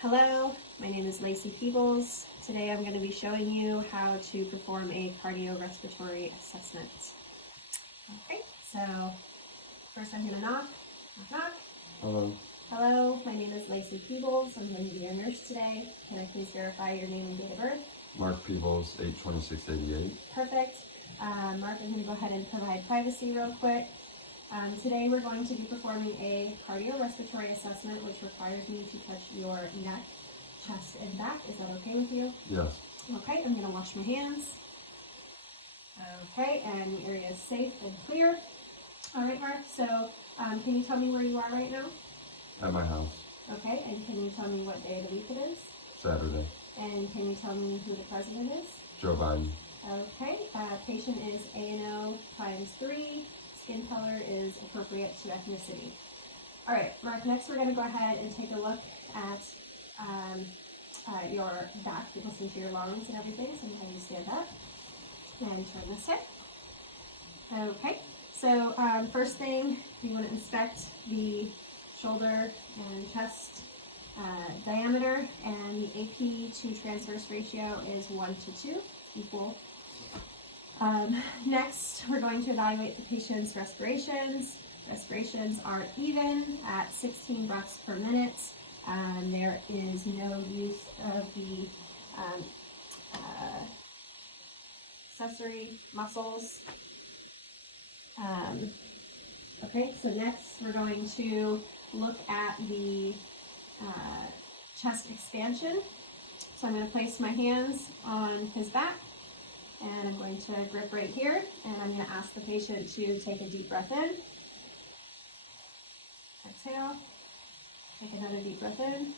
Hello, my name is Lacey Peebles. Today I'm going to be showing you how to perform a cardiorespiratory assessment. Okay, so first I'm going to knock. Hello. Hello, my name is Lacey Peebles. I'm going to be your nurse today. Can I please verify your name and date of birth? Mark Peebles, 8/26/88. Perfect. Mark, I'm going to go ahead and provide privacy real quick. Today we're going to be performing a cardiorespiratory assessment, which requires me to touch your neck, chest, and back. Is that okay with you? Yes. Okay, I'm going to wash my hands. Okay, and the area is safe and clear. All right, Mark, so can you tell me where you are right now? At my house. Okay, and can you tell me what day of the week it is? Saturday. And can you tell me who the president is? Joe Biden. Okay, patient is ANO times 3. Skin color is appropriate to ethnicity. All right, Mark, next we're going to go ahead and take a look at your back. You listen to your lungs and everything, so I'm going to stand up and turn this hip. Okay, so first thing, you want to inspect the shoulder and chest diameter, and the AP to transverse ratio is 1:2, equal. Next, we're going to evaluate the patient's respirations. Respirations are even at 16 breaths per minute. There is no use of the accessory muscles. Okay, so next we're going to look at the chest expansion. So I'm going to place my hands on his back, and I'm going to grip right here, and I'm going to ask the patient to take a deep breath in. Exhale. Take another deep breath in.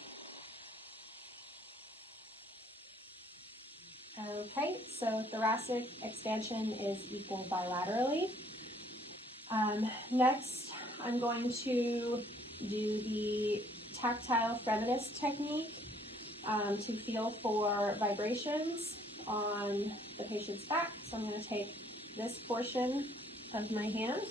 Okay, so thoracic expansion is equal bilaterally. Next, I'm going to do the tactile fremetus technique to feel for vibrations on the patient's back. So I'm going to take this portion of my hand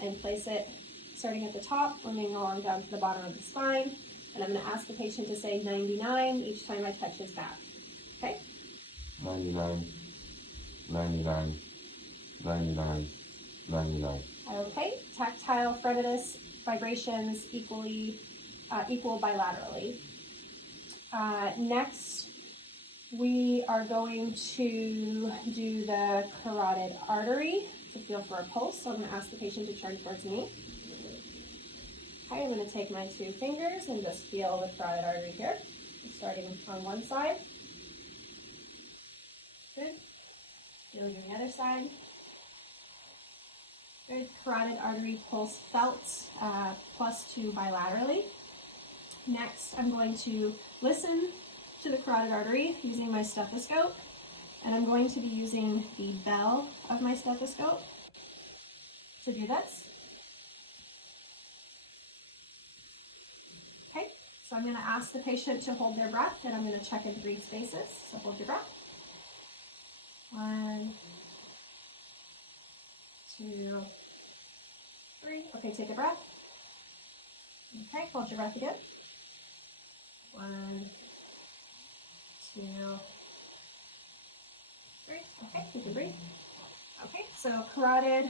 and place it starting at the top, running along down to the bottom of the spine, and I'm going to ask the patient to say 99 each time I touch his back. Okay? 99, 99, 99, 99. Okay, tactile fremetus vibrations equal bilaterally. Next, we are going to do the carotid artery to feel for a pulse. So I'm going to ask the patient to turn towards me. Okay, I'm going to take my 2 fingers and just feel the carotid artery here, starting on one side. Good. Feeling on the other side. Good. Carotid artery pulse felt, +2 bilaterally. Next, I'm going to listen to the carotid artery using my stethoscope, and I'm going to be using the bell of my stethoscope to do this. Okay, so I'm going to ask the patient to hold their breath, and I'm going to check in 3 spaces. So hold your breath. 1, 2, 3. Okay, take a breath. Okay, hold your breath again. 1, 2, 3. Okay, you can breathe. Okay, so carotid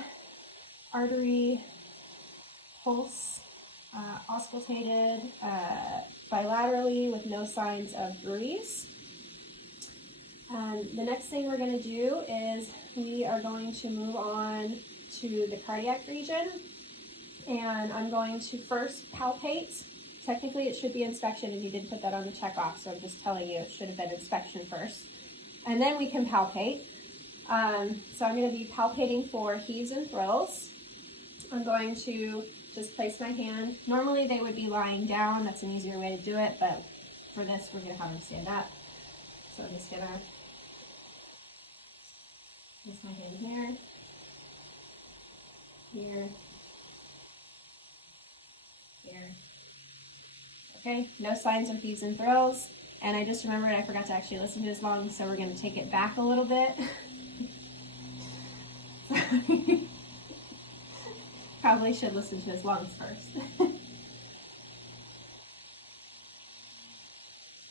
artery pulse auscultated bilaterally with no signs of bruise. The next thing we're going to do is we are going to move on to the cardiac region, and I'm going to first palpate. Technically, it should be inspection, and you did put that on the check off, so I'm just telling you it should have been inspection first. And then we can palpate. So I'm going to be palpating for heaves and thrills. I'm going to just place my hand. Normally, they would be lying down. That's an easier way to do it, but for this, we're going to have them stand up. So I'm just going to place my hand here, here, here. Okay, no signs of heaves and thrills. And I just remembered I forgot to actually listen to his lungs, so we're going to take it back a little bit. Probably should listen to his lungs first.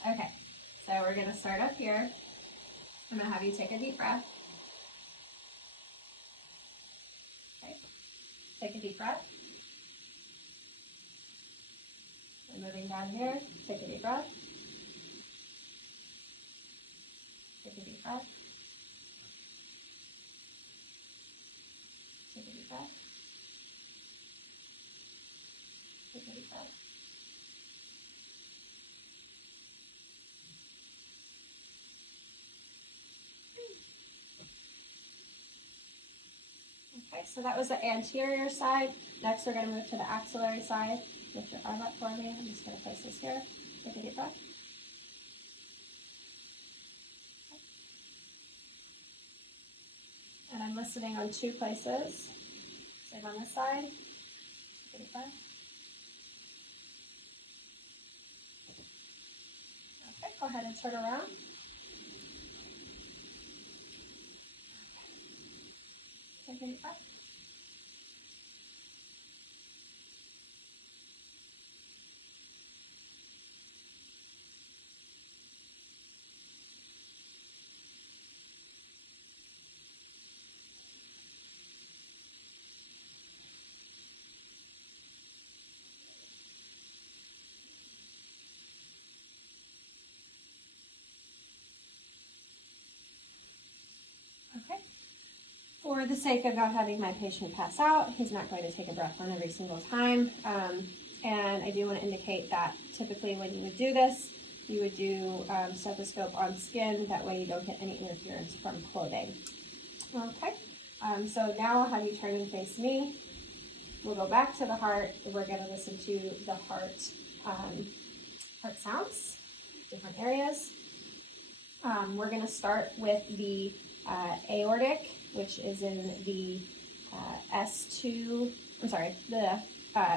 Okay, so we're gonna start up here. I'm gonna have you take a deep breath. Okay, take a deep breath. And moving down here, take a deep breath. Take a deep breath. Take a deep breath. Take a deep breath. Okay, so that was the anterior side. Next, we're going to move to the axillary side. Lift your arm up for me. I'm just going to place this here. Take a deep breath. And I'm listening on 2 places. Same on this side. Take a deep breath. Okay, go ahead and turn around. Take a deep breath. Okay. For the sake of not having my patient pass out, he's not going to take a breath on every single time. And I do want to indicate that typically when you would do this, you would do stethoscope on skin. That way you don't get any interference from clothing. Okay. So now I'll have you turn and face me. We'll go back to the heart. We're going to listen to the heart sounds, different areas. We're going to start with the aortic, which is in the the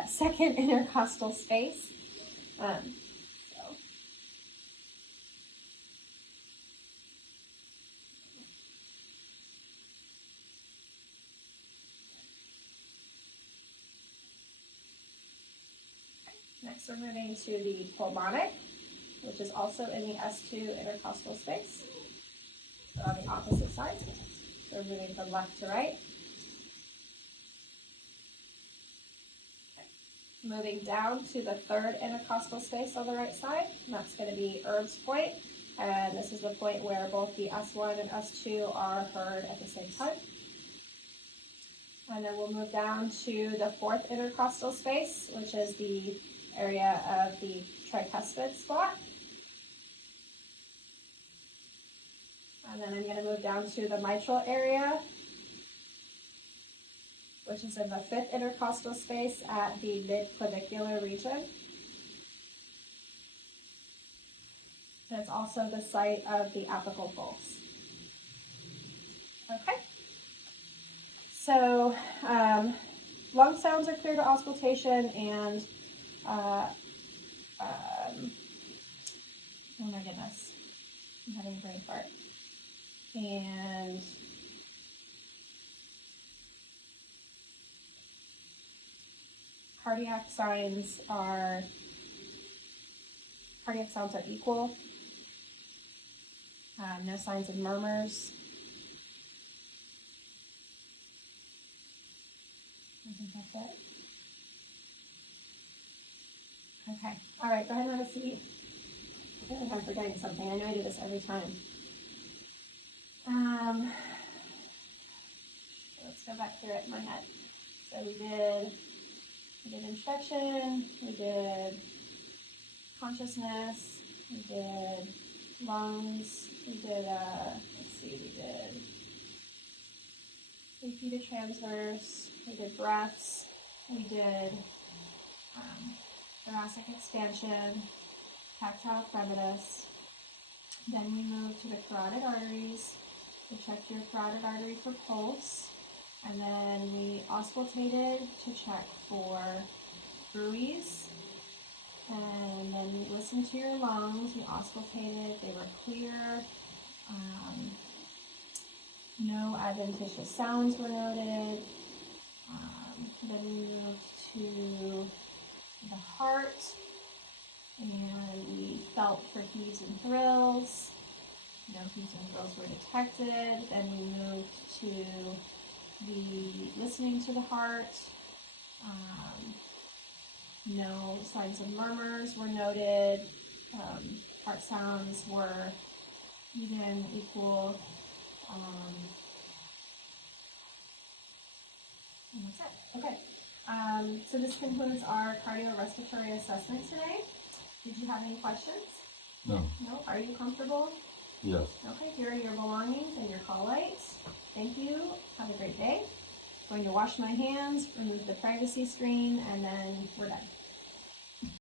second intercostal space. Next, we're moving to the pulmonic, which is also in the S2 intercostal space. So on the opposite side. So we're moving from left to right. Okay. Moving down to the third intercostal space on the right side. And that's going to be Erb's point. And this is the point where both the S1 and S2 are heard at the same time. And then we'll move down to the fourth intercostal space, which is the area of the tricuspid spot. And then I'm going to move down to the mitral area, which is in the fifth intercostal space at the mid-clavicular region. And it's also the site of the apical pulse. Okay. So lung sounds are clear to auscultation, and oh my goodness, I'm having a brain fart. And cardiac sounds are equal. No signs of murmurs. I think that's it. Okay. All right. Go ahead and have a seat. I feel like I'm forgetting something. I know I do this every time. Let's go back through it in my head. So we did inspection, we did consciousness, we did lungs, we did, we did repeated transverse, we did breaths, we did thoracic expansion, tactile crepitus. Then we moved to the carotid arteries. We checked your carotid artery for pulse, and then we auscultated to check for bruits, and then we listened to your lungs. We auscultated, they were clear, no adventitious sounds were noted. Then we moved to the heart, and we felt for heaves and thrills. No heaves and thrills were detected. Then we moved to the listening to the heart. No signs of murmurs were noted. Heart sounds were even, equal. And that's it. Okay. So this concludes our cardiorespiratory assessment today. Did you have any questions? No. No? Are you comfortable? Yes. Okay, here are your belongings and your call lights. Thank you. Have a great day. Going to wash my hands, remove the privacy screen, and then we're done.